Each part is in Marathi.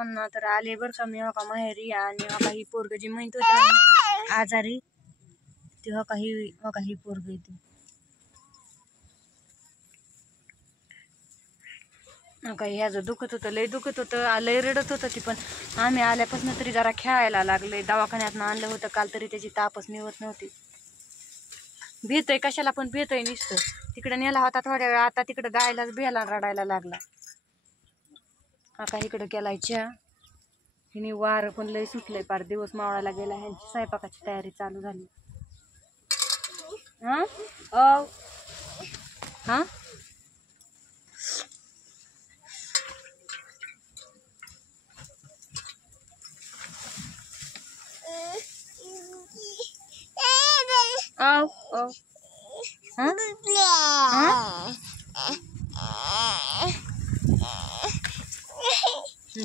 सर्वांना. तर आले बरं का मी हो का माहेरी. आणि हो का ही पोरग जी म्हणत होती ना आजारी ती हो का ही पोरग येते काही ह्याचं दुखत होतं, लय दुखत होतं, लय रडत होतं ती. पण आम्ही आल्यापासून तरी जरा खेळायला लागले. दवाखान्यातनं आणलं होतं काल तरी त्याची तापच निवत नव्हती. भेतय कशाला पण भेतय नुसतं. तिकडे नेला होता थोड्या वेळ, आता तिकडे गायलाच बेला रडायला लागला. आता इकडं केलाय चहा. हिने वार पण लय सुटलंय, पार दिवस मावळायला गेला. ह्यांची स्वयंपाकाची तयारी चालू झाली. हा हा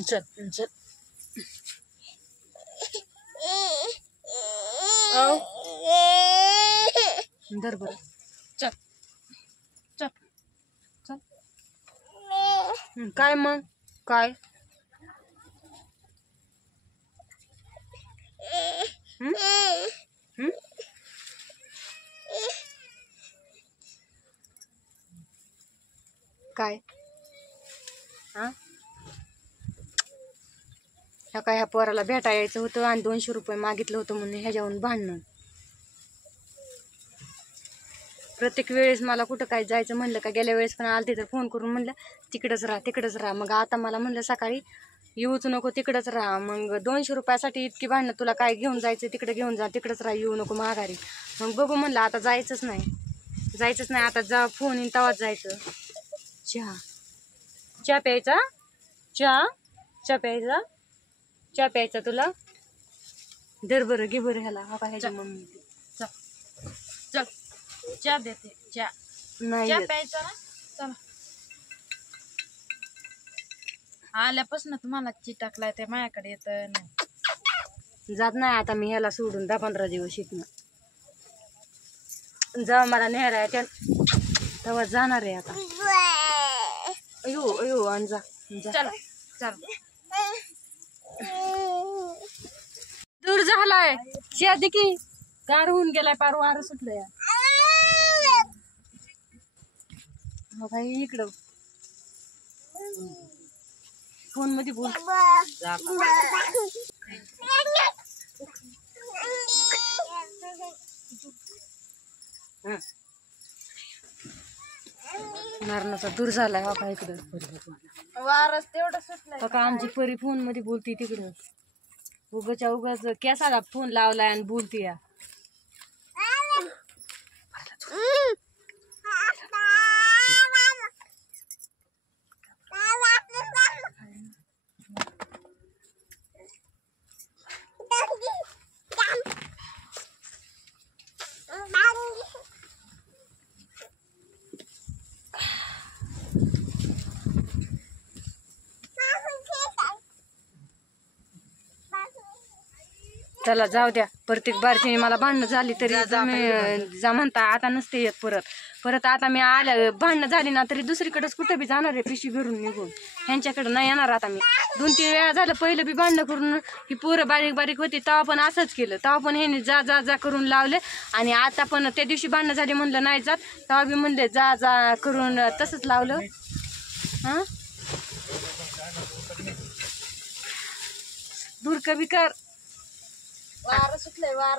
चल चल धर बर. चल चल चल. काय मग काय काय हा ह्या पोराला भेटा यायचं होतं आणि 200 रुपये मागितलं होतं म्हणून ह्याच्यावरून भांडणं. प्रत्येक वेळेस मला कुठं काय जायचं म्हणलं का, गेल्या वेळेस पण आलते तर फोन करून म्हणलं तिकडंच राहा. मग आता मला म्हणलं सकाळी येऊच नको, तिकडंच राहा. मग 200 रुपयासाठी इतकी भांडणं, तुला काय घेऊन जायचं तिकडे घेऊन जा, तिकडंच राहा, येऊ नको माघारी. मग बघू म्हणलं आता जायचंच नाही. आता जा फोन येईन तेव्हाच जायचं. चहा प्यायचा, चहा प्यायचा तुला. दर बरं घे बरं ह्याला. हा का ह्याची मम्मी चल चहा देते. चहा नाही प्यायचा ना. चला आल्यापासून तुम्हाला चिटाकलाय ते माझ्याकडे येत नाही. जात नाही आता मी ह्याला सोडून 10-15 दिवस इथनं. जेव्हा मला न्यायला आहे तेव्हा जाणार आहे आता. अयो आणि जा. चला चला. दूर झालाय शेती की गार होऊन गेलाय, पार वारं सुटलंय. हो भाई इकडं फोन मध्ये बोल. मरणाचा दूर झालाय. हो का इकडं वारच तेवढं सुटलंय. हो का आमची परी फोन मध्ये बोलती तिकडं. उगाच केसाला फोन लावलाय आणि बोलती या. चला जाऊ द्या. प्रत्येक बारची मला भांडणं झाली तरी जा म्हणता. आता नसते येत परत आता मी आल्या भांडणं झाली ना तरी दुसरीकडेच कुठं बी जाणार आहे पिशवी भरून निघून. ह्यांच्याकडे नाही येणार आता मी. 2-3 वेळा झालं पहिलं बी भांडणं करून. ही पोरं बारीक होती तेव्हा पण असंच केलं. तेव्हा पण ह्याने जा करून लावले. आणि आता पण त्या दिवशी भांडणं झाली म्हणलं नाही जात, तेव्हा बी म्हणले जा करून तसंच लावलं. हा दूर कवी कर. वार सुटलंय वार.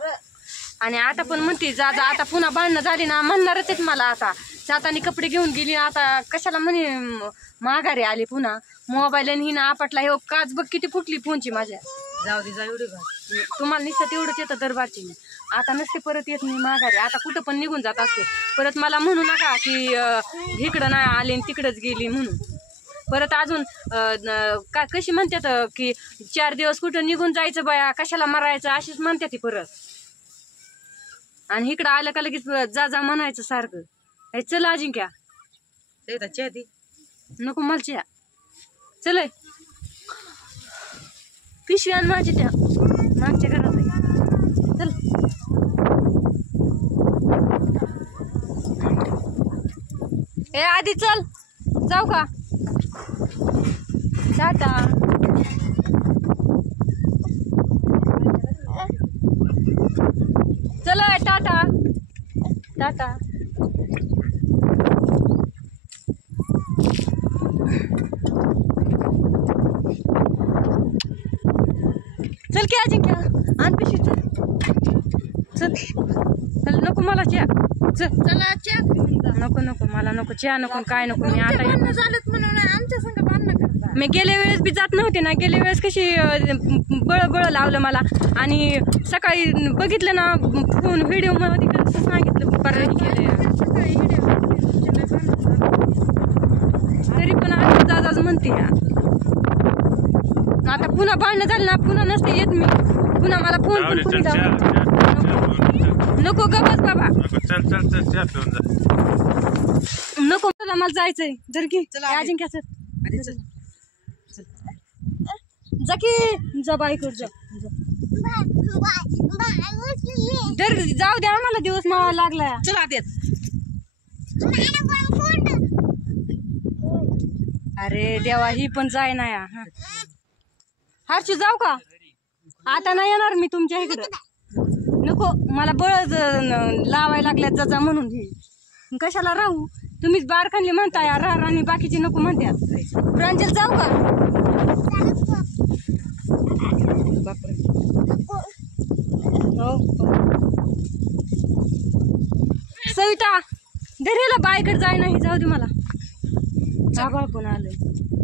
आणि आता पण म्हणते जा. आता पुन्हा भांडणं झाली ना म्हणणारच आहेत मला. आता जातानी कपडे घेऊन गेली, आता कशाला म्हणे माघारी आली पुन्हा. मोबाईल आणि हिनं आपटला. हे काच बघ किती फुटली फोनची माझ्या. जाऊ दे एवढी तुम्हाला नुसतं तेवढंच येतं दरबारची. आता नसते परत येत नाही माघारी. आता कुठं पण निघून जात असते. परत मला म्हणू नका की इकडं नाही आली आणि तिकडंच गेली म्हणून. परत अजून कशी म्हणतात की 4 दिवस कुठं निघून जायचं बाया, कशाला मरायचं अशीच म्हणतात ती परत. आणि इकडं आलं का लगेच जा म्हणायचं सारखं. चल अजिंक्या चहा दे. नको मला चहा. चल पिशवी आण माझी त्या मागच्या घरात आहे. चल ए आधी चल जाऊ का. टाटा. टाटा. चल की अजिंक्य आण पिशवी चल चल चल नको मला चहा चल चला चहा घेऊन जा. नको नको मला नको चहा नको काय नको मी आता भांडणं झालेत म्हणून आमच्या संग भांडणं करता. मी गेल्या वेळेस बी जात नव्हते ना गेल्या वेळेस कशी बळ लावलं मला आणि सकाळी बघितलं ना फोन व्हिडिओ मध्ये कसं सांगितलं बरं केलं तरी पण आता जाजाच म्हणते या. आता पुन्हा भांडणं झालं ना पुन्हा नसते येत मी पुन्हा मला फोन पण कोणी नको गबस बाबा नको मला जायचंय जर की अजिंक्य सर जा की जा बाईकडे जा जाऊ द्या आम्हाला दिवस मावा लागलाय. चला देत अरे देवा ही पण जाय ना या हर्षू जाऊ का आता नाही येणार मी तुमच्या इकडं नको मला बळ लावायला लागल्यात जा म्हणून हे कशाला राहू तुम्हीच बारखानली म्हणता या राह आणि बाकीचे नको म्हणतात. प्रांजल जाऊ का हो सविता घरीला बायकडे जाय नाही जाऊ दे मला आभाळ पण आलंय.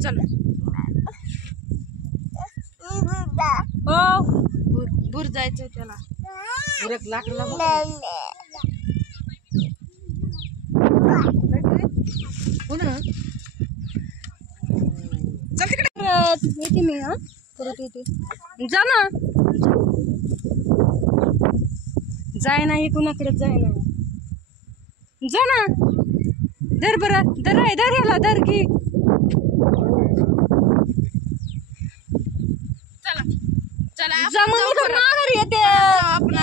चल हो दूर जायचं त्याला बुरक लाकडला चल तिकडे परत येते मी हा परत येते जा ना जाय नाही कुणाकडे जाय ना जा ना धर बरं धर आहे धर याला धर की चला चला जा मग मी तर माघारी येते आपण